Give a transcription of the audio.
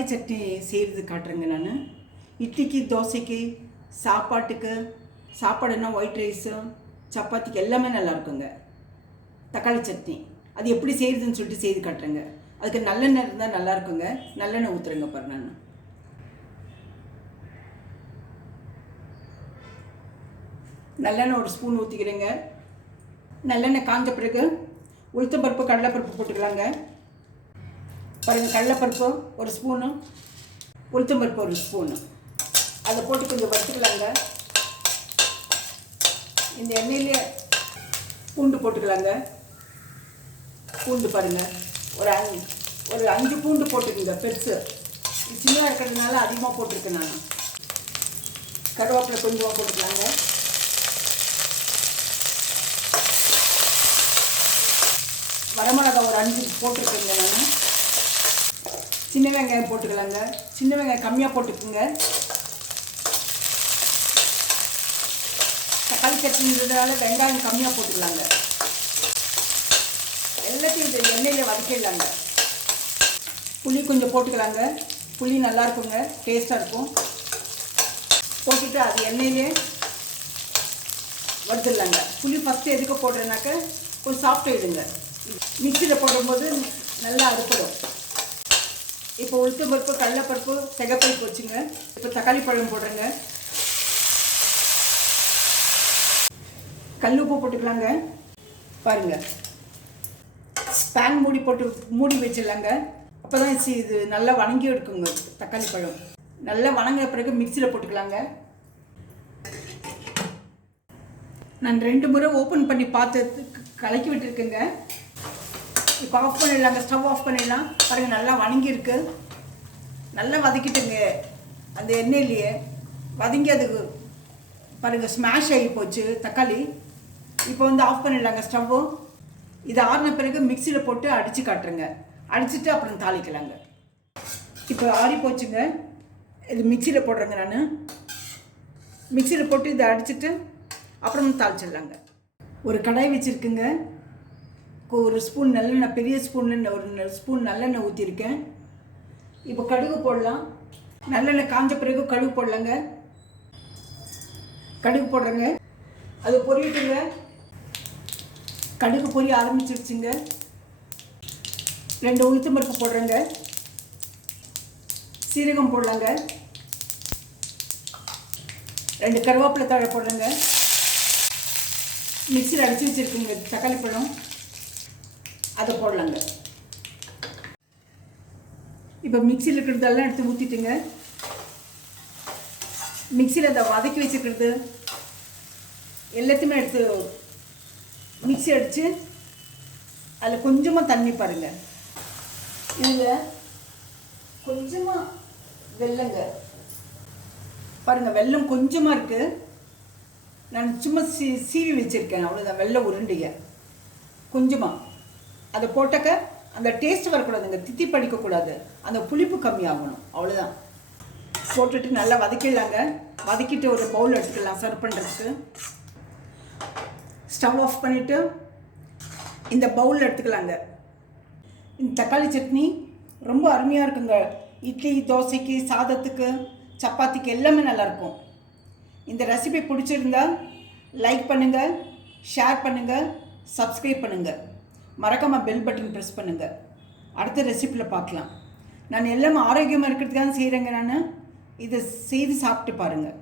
தக்காளி சட்னி செய்கிறது காட்டுறேங்க நான். இட்லிக்கு, தோசைக்கு, சாப்பாட்டுக்கு, சாப்பாடுன்னா ஒயிட் ரைஸு, சப்பாத்திக்கு எல்லாமே நல்லாயிருக்குங்க தக்காளி சட்னி. அது எப்படி செய்கிறதுன்னு சொல்லிட்டு செய்து காட்டுறேங்க. அதுக்கு நல்லெண்ணெய் இருந்தால் நல்லாயிருக்குங்க. நல்லெண்ணெய் ஊற்றுறேங்க பாரு. நான் நல்லெண்ணெய் ஒரு ஸ்பூன் ஊற்றிக்கிறேங்க. நல்லெண்ணெய் காஞ்ச பிறகு உளுத்தம்பருப்பு, கடலைப்பருப்பு போட்டுக்கலாங்க. பாருங்கள், கடலைப்பருப்பு ஒரு ஸ்பூனு, உளுத்தம்பருப்பு ஒரு ஸ்பூனு, அதை போட்டு கொஞ்சம் வறுத்துக்கலாங்க. இந்த எண்ணெயிலே பூண்டு போட்டுக்கலாங்க. பூண்டு பாருங்கள், ஒரு 5 பூண்டு போட்டுக்குங்க. பெருசு சின்னதாக இருக்கிறதுனால அதிகமாக போட்டிருக்கேன் நான். கருவேப்பிலை கொஞ்சமாக போட்டுக்கலாங்க. வரமிளகா ஒரு 5 போட்டிருக்கேங்க நான். சின்ன வெங்காயம் போட்டுக்கலாங்க. சின்ன வெங்காயம் கம்மியாக போட்டுக்குங்க. தக்காளி சட்னின்றதுனால வெங்காயம் கம்மியாக போட்டுக்கலாங்க. எல்லாத்தையும் இந்த எண்ணெயில் வதக்கிடலாங்க. புளி கொஞ்சம் போட்டுக்கலாங்க. புளி நல்லா இருக்குங்க, டேஸ்ட்டாக இருக்கும். போட்டுட்டு அது எண்ணெயிலே வறுத்துடலாங்க. புளி ஃபஸ்ட்டு எதுக்கு போடுறேன்னாக்க கொஞ்சம் சாஃப்ட் ஆகிடுங்க. மிக்சியில் போடும்போது நல்லா அறுப்படும். இப்போ உளுத்தம்பருப்பு, கடலைப்பருப்பு, சிகப்பருப்பு வச்சுங்க. இப்போ தக்காளி பழம் போடுறேங்க. கல் உப்பு போட்டுக்கலாங்க. பாருங்கள், பேன் மூடி வச்சிடலாங்க. அப்போ தான் இது நல்லா வணங்கி எடுக்குங்க. தக்காளி பழம் நல்லா வணங்கின பிறகு மிக்சியில் போட்டுக்கலாங்க. நான் 2 முறை ஓப்பன் பண்ணி பார்த்து கலக்கி விட்டுருக்கேங்க. இப்போ ஆஃப் பண்ணிடலாங்க. ஸ்டவ் ஆஃப் பண்ணிடலாம். பாருங்கள், நல்லா வணங்கியிருக்கு. நல்லா வதக்கிட்டுங்க. அந்த எண்ணெயிலேயே வதங்கி அது பாருங்கள் ஸ்மாஷ் ஆகி போச்சு தக்காளி. இப்போ ஆஃப் பண்ணிடலாங்க ஸ்டவ்வு. இது ஆறின பிறகு மிக்சியில் போட்டு அடித்து காட்டுறேங்க. அடிச்சுட்டு அப்புறம் தாளிக்கலாங்க. இப்போ ஆறி போச்சுங்க. இது மிக்சியில் போடுறேங்க. நான் மிக்சியில் போட்டு இதை அடிச்சுட்டு அப்புறம் தாளிச்சிடலாங்க. ஒரு கடாய் வச்சுருக்குங்க. ஒரு ஸ்பூன் நல்லெண்ணெய், பெரிய ஸ்பூனில் ஒரு ஸ்பூன் நல்லெண்ணெய் ஊற்றிருக்கேன். இப்போ கடுகு போடலாம். நல்லெண்ணெய் காஞ்ச பிறகு கடுகு போடலாங்க. கடுகு போடுறேங்க. அது பொரியட்டுங்க. கடுகு பொரிய ஆரம்பிச்சிருச்சுங்க. 2 உளுத்தம்பருப்பு போடுறேங்க. சீரகம் போடலாங்க. 2 கருவேப்பிலை தழை போடுறேங்க. மிக்சியில் அடித்து வச்சுருக்குங்க தக்காளி பழம், அதை போடலாங்க. இப்போ மிக்சியில் இருக்கிறதெல்லாம் எடுத்து ஊற்றிட்டுங்க. மிக்சியில் அதை வதக்கி வச்சுக்கிறது எல்லாத்தையுமே எடுத்து மிக்சி அடித்து அதில் கொஞ்சமாக தண்ணி பாருங்கள். இதில் கொஞ்சமாக வெல்லங்க. பாருங்கள், வெல்லம் கொஞ்சமாக இருக்குது. நான் சும்மா சீவி வச்சுருக்கேன், அவ்வளோதான். வெல்லம் உருண்டைங்க கொஞ்சமாக அதை போட்டாக்க அந்த டேஸ்ட் வரக்கூடாதுங்க. தித்தி படிக்கக்கூடாது, அந்த புளிப்பு கம்மியாகணும், அவ்வளோதான். போட்டுட்டு நல்லா வதக்கிடலாங்க. வதக்கிட்டு ஒரு பவுல் எடுத்துக்கலாம் சர்வ் பண்ணுறதுக்கு. ஸ்டவ் ஆஃப் பண்ணிவிட்டு இந்த பவுல் எடுத்துக்கலாங்க. இந்த தக்காளி சட்னி ரொம்ப அருமையாக இருக்குங்க. இட்லி, தோசைக்கு, சாதத்துக்கு, சப்பாத்திக்கு எல்லாமே நல்லாயிருக்கும். இந்த ரெசிபி பிடிச்சிருந்தா லைக் பண்ணுங்கள், ஷேர் பண்ணுங்கள், சப்ஸ்கிரைப் பண்ணுங்கள். மறக்காமல் பெல் பட்டன் ப்ரெஸ் பண்ணுங்கள். அடுத்த ரெசிப்பியில் பார்க்கலாம். நான் எல்லாமே ஆரோக்கியமாக இருக்கிறதுக்காக செய்கிறேங்க. நான் இதை செய்து சாப்பிட்டு பாருங்கள்.